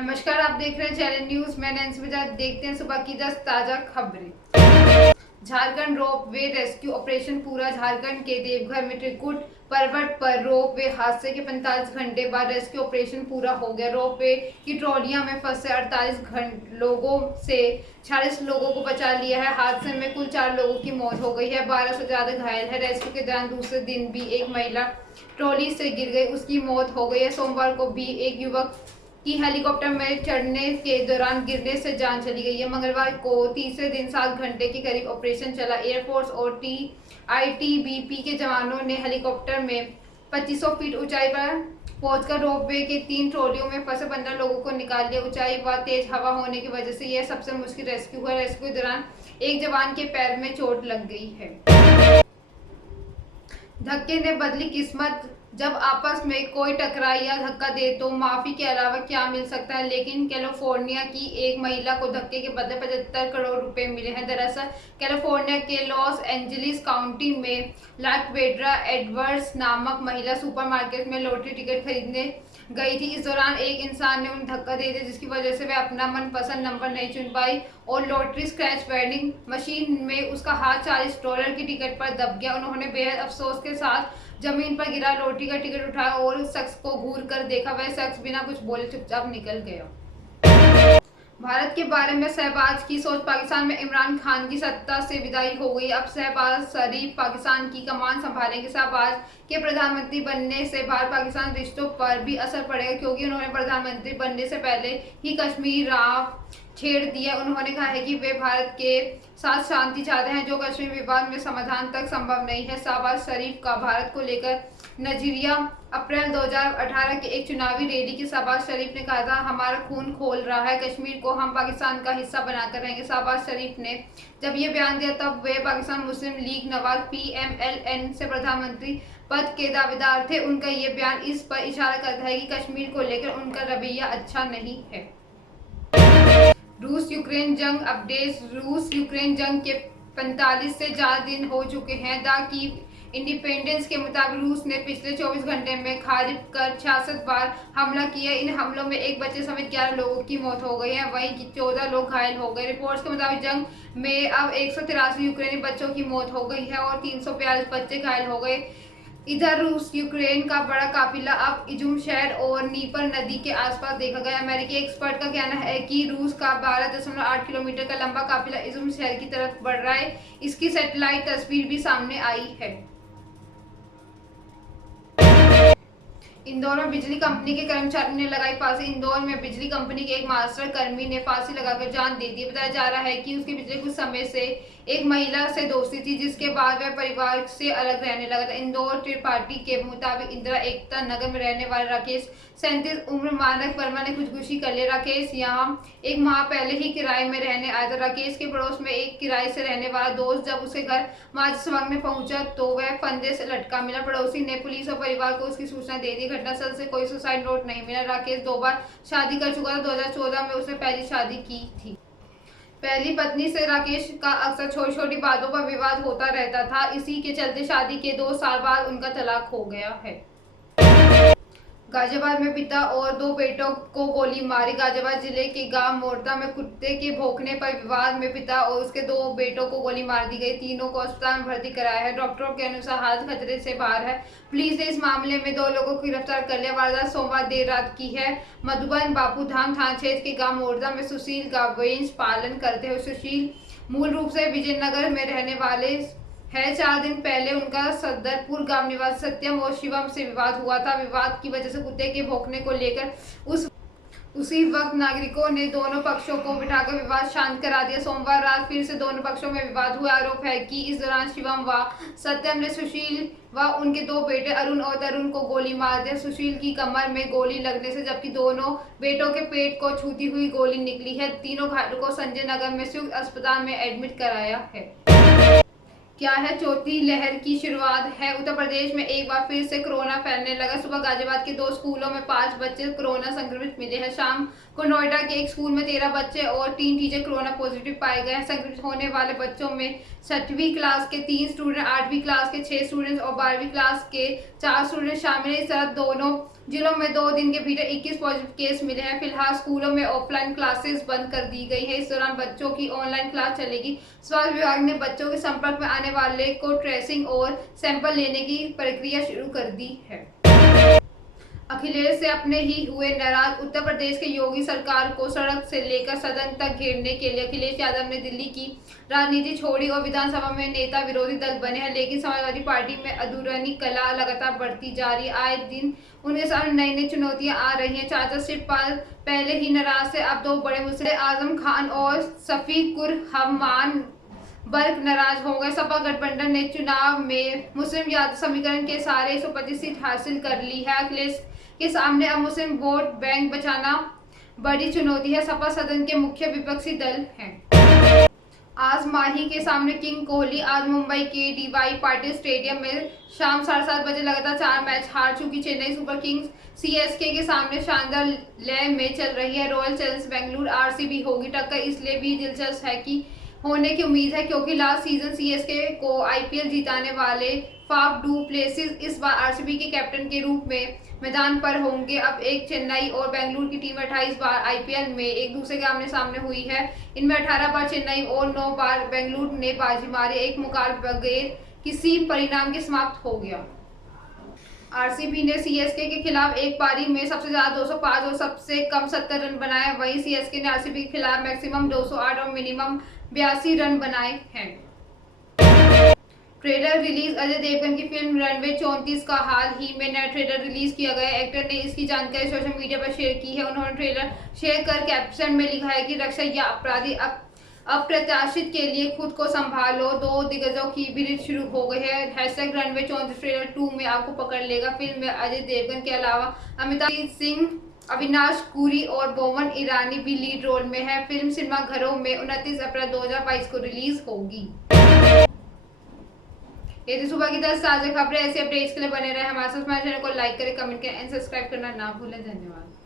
नमस्कार, आप देख रहे हैं चैनल न्यूज। मैं नैन्सी बजाज। देखते हैं सुबह की 10 ताजा खबरें। झारखंड रोप वे रेस्क्यू ऑपरेशन पूरा। झारखंड के देवघर में त्रिकुट पर्वत पर रोप वे हादसे के 45 घंटे बाद रेस्क्यू ऑपरेशन पूरा हो गया। रोप वे की ट्रॉलियां में फंसे 48 लोगों से 46 लोगों को बचा लिया है। हादसे में कुल 4 लोगों की मौत हो गई है, 12 से ज्यादा घायल है। रेस्क्यू के दौरान दूसरे दिन भी एक महिला ट्रॉली से गिर गई, उसकी मौत हो गई है। सोमवार को भी एक युवक की हेलीकॉप्टर में चढ़ने के दौरान गिरने से जान चली गई है। मंगलवार को तीसरे दिन 7 घंटे के करीब ऑपरेशन चला। एयरफोर्स और आईटीबीपी के जवानों ने हेलीकॉप्टर में 2500 फीट ऊंचाई पर पहुंचकर रोपवे के 3 ट्रॉलियों में फंसे 15 लोगों को निकाल लिया। ऊंचाई व तेज हवा होने की वजह से यह सबसे मुश्किल रेस्क्यू हुआ। रेस्क्यू के दौरान एक जवान के पैर में चोट लग गई है। धक्के ने बदली किस्मत। जब आपस में कोई टकराए या धक्का दे तो माफी के अलावा क्या मिल सकता है, लेकिन कैलिफोर्निया की एक महिला को धक्के के बदले 75 करोड़ रुपए मिले हैं। दरअसल कैलिफोर्निया के लॉस एंजलिस काउंटी में लाटवेड्रा एडवर्ड्स नामक महिला सुपरमार्केट में लॉटरी टिकट खरीदने गई थी। इस दौरान एक इंसान ने उन्हें धक्का दे दिया, जिसकी वजह से वह अपना मनपसंद नंबर नहीं चुन पाई और लॉटरी स्क्रैच वेंडिंग मशीन में उसका हाथ $40 की टिकट पर दब गया। उन्होंने बेहद अफसोस के साथ जमीन पर गिरा लॉटरी का टिकट उठाया और उस शख्स को घूर कर देखा। वह शख्स बिना कुछ बोले चुपचाप निकल गया। भारत के बारे में शहबाज की सोच। पाकिस्तान में इमरान खान की सत्ता से विदाई हो गई। अब शहबाज शरीफ पाकिस्तान की कमान संभालेंगे। शहबाज के प्रधानमंत्री बनने से भारत पाकिस्तान रिश्तों पर भी असर पड़ेगा, क्योंकि उन्होंने प्रधानमंत्री बनने से पहले ही कश्मीर राह छेड़ दिया। उन्होंने कहा है कि वे भारत के साथ शांति चाहते हैं, जो कश्मीर विवाद में समाधान तक संभव नहीं है। शहबाज शरीफ का भारत को लेकर नजरिया। अप्रैल 2018 के एक चुनावी रैली की शहबाज शरीफ ने कहा था, हमारा खून खोल रहा है, कश्मीर को हम पाकिस्तान का हिस्सा बनाकर रहेंगे। शहबाज शरीफ ने जब ये बयान दिया तब वे पाकिस्तान मुस्लिम लीग नवाज PMLN से प्रधानमंत्री पद के दावेदार थे। उनका ये बयान इस पर इशारा करता है कि कश्मीर को लेकर उनका रवैया अच्छा नहीं है। रूस यूक्रेन जंग अपडेट्स। रूस यूक्रेन जंग के 45 से ज्यादा दिन हो चुके हैं। द की इंडिपेंडेंस के मुताबिक रूस ने पिछले 24 घंटे में करीब 66 बार हमला किया। इन हमलों में एक बच्चे समेत 11 लोगों की मौत हो गई है, वहीं 14 लोग घायल हो गए। रिपोर्ट्स के मुताबिक जंग में अब 183 यूक्रेनी बच्चों की मौत हो गई है और 342 बच्चे घायल हो गए। इधर रूस यूक्रेन का बड़ा काफिला अब इजुम शहर और नीपर नदी के आसपास देखा गया। अमेरिकी एक्सपर्ट का कहना है कि रूस का 12.8 किलोमीटर का लंबा काफिला इजुम शहर की तरफ बढ़ रहा है। इसकी सैटेलाइट तस्वीर भी सामने आई है। इंदौर में बिजली कंपनी के कर्मचारी ने लगाई फांसी। इंदौर में बिजली कंपनी के एक मास्टर कर्मी ने फांसी लगाकर जान दे दी। बताया जा रहा है कि उसकी पिछले कुछ समय से एक महिला से दोस्ती थी, जिसके बाद वह परिवार से अलग रहने लगा था। इंदौर त्रिपाठी के मुताबिक इंदिरा एकता नगर में रहने वाले राकेश 37 उम्र मानक वर्मा ने खुदकुशी कर ली। राकेश यहाँ एक माह पहले ही किराए में रहने आया था। राकेश के पड़ोस में एक किराए से रहने वाला दोस्त जब उसके घर माजसवाग में पहुंचा तो वह फंदे से लटका मिला। पड़ोसी ने पुलिस और परिवार को उसकी सूचना दे दी। घटनास्थल से कोई सुसाइड नोट नहीं मिला। राकेश 2 बार शादी कर चुका था। 2014 में उसने पहली शादी की थी। पहली पत्नी से राकेश का अक्सर छोटी छोटी बातों पर विवाद होता रहता था। इसी के चलते शादी के 2 साल बाद उनका तलाक हो गया है। गाजियाबाद में पिता और 2 बेटों को गोली मारी। गाजियाबाद जिले के गांव मोरता में कुत्ते के भौंकने पर विवाद में पिता और उसके 2 बेटों को गोली मार दी गई। तीनों को अस्पताल में भर्ती कराया है। डॉक्टरों के अनुसार हालत खतरे से बाहर है। पुलिस ने इस मामले में 2 लोगों को गिरफ्तार कर लिया। वारदात सोमवार देर रात की है। मधुबन बापूधाम थाना क्षेत्र के गाँव मोरता में सुशील गौवंश पालन करते हुए सुशील मूल रूप से विजयनगर में रहने वाले है। 4 दिन पहले उनका सदरपुर गांव निवासी सत्यम और शिवम से विवाद हुआ था। विवाद की वजह से कुत्ते के भौंकने को लेकर उसी वक्त नागरिकों ने दोनों पक्षों को बिठाकर विवाद शांत करा दिया। सोमवार रात फिर से दोनों पक्षों में विवाद हुआ। आरोप है कि इस दौरान शिवम व सत्यम ने सुशील व उनके 2 बेटे अरुण और तरुण को गोली मार दिया। सुशील की कमर में गोली लगने से जबकि दोनों बेटों के पेट को छूती हुई गोली निकली है। तीनों घायलों को संजय नगर में संयुक्त अस्पताल में एडमिट कराया है। क्या है चौथी लहर की शुरुआत है। उत्तर प्रदेश में एक बार फिर से कोरोना फैलने लगा। सुबह गाजियाबाद के 2 स्कूलों में 5 बच्चे कोरोना संक्रमित मिले हैं। शाम को नोएडा के एक स्कूल में 13 बच्चे और 3 टीचर कोरोना पॉजिटिव पाए गए हैं। संक्रमित होने वाले बच्चों में 6वीं क्लास के 3 स्टूडेंट, 8वीं क्लास के 6 स्टूडेंट्स और 12वीं क्लास के 4 स्टूडेंट शामिल हैं। इस तरह दोनों जिलों में 2 दिन के भीतर 21 पॉजिटिव केस मिले हैं। फिलहाल स्कूलों में ऑफलाइन क्लासेस बंद कर दी गई है। इस दौरान बच्चों की ऑनलाइन क्लास चलेगी। स्वास्थ्य विभाग ने बच्चों के संपर्क में आने वाले को ट्रेसिंग और सैंपल लेने की प्रक्रिया शुरू कर दी है। अखिलेश से अपने ही हुए नाराज। उत्तर प्रदेश के योगी सरकार को सड़क से लेकर सदन तक घेरने के लिए अखिलेश यादव ने दिल्ली की राजनीति छोड़ी और विधानसभा में नेता विरोधी दल बने हैं। लेकिन समाजवादी पार्टी में अधूरनी कला लगातार बढ़ती जा रही है। आए दिन उनके सामने नई नई चुनौतियां आ रही हैं। चाचा शिवपाल पहले ही नाराज थे, अब 2 बड़े मुसल्ले आजम खान और शफीकुर रहमान बर्क नाराज हो गए। सपा गठबंधन ने चुनाव में मुस्लिम यादव समीकरण के सारे 125 सीट हासिल कर ली है। अखिलेश के सामने अब मुस्लिम वोट बैंक बचाना बड़ी चुनौती है। सपा सदन के मुख्य विपक्षी दल हैं। आज माही के सामने किंग कोहली। आज मुंबई के डीवाई पाटिल स्टेडियम में शाम 7:30 बजे लगातार 4 मैच हार चुकी चेन्नई सुपर किंग्स सीएसके के सामने शानदार लय में चल रही है। रॉयल चैलेंजर्स बेंगलुरु आरसीबी होगी टक्कर, इसलिए भी दिलचस्प है कि होने की उम्मीद है क्योंकि लास्ट सीजन सीएसके को आईपीएल जीताने वाले फाफ डू प्लेसिस इस बार आरसीबी के कैप्टन के रूप में मैदान पर होंगे। अब एक चेन्नई और बेंगलुरु की टीम 28 बार आईपीएल में एक दूसरे के आमने सामने हुई है। इनमें 18 बार चेन्नई और 9 बार बेंगलुरु ने बाजी मारी। एक मुकाबला बगैर किसी परिणाम के समाप्त हो गया। आरसीबी ने सीएसके के खिलाफ एक पारी में सबसे ज्यादा 205 और सबसे कम 70 रन बनाए। वहीं सीएसके ने आरसीबी के खिलाफ मैक्सिमम 208 और मिनिमम 82 रन बनाए हैं। Trailer release. अजय देवगन की फिल्म रनवे 34 का हाल ही में नया ट्रेलर रिलीज किया गया। एक्टर ने इसकी जानकारी सोशल मीडिया पर शेयर की है। उन्होंने ट्रेलर शेयर कर कैप्शन में लिखा है कि रक्षा या अपराधी अप्रत्याशित के लिए खुद को संभालो। 2 दिग्गजों की भिड़ शुरू हो गई है। हैशटैग रनवे 34 ट्रेलर 2 में आपको पकड़ लेगा। फिल्म में अजय देवगन के अलावा अमिताभ सिंह, अविनाश पुरी और बोमन ईरानी भी लीड रोल में है। फिल्म सिनेमाघरों में 29 अप्रैल 2022 को रिलीज होगी। ये थी सुबह की 10 ताजा खबरें। ऐसे अपडेट्स के लिए बने रहे हमारे साथ। हमारे चैनल को लाइक करें, कमेंट करें एंड सब्सक्राइब करना ना भूलें। धन्यवाद।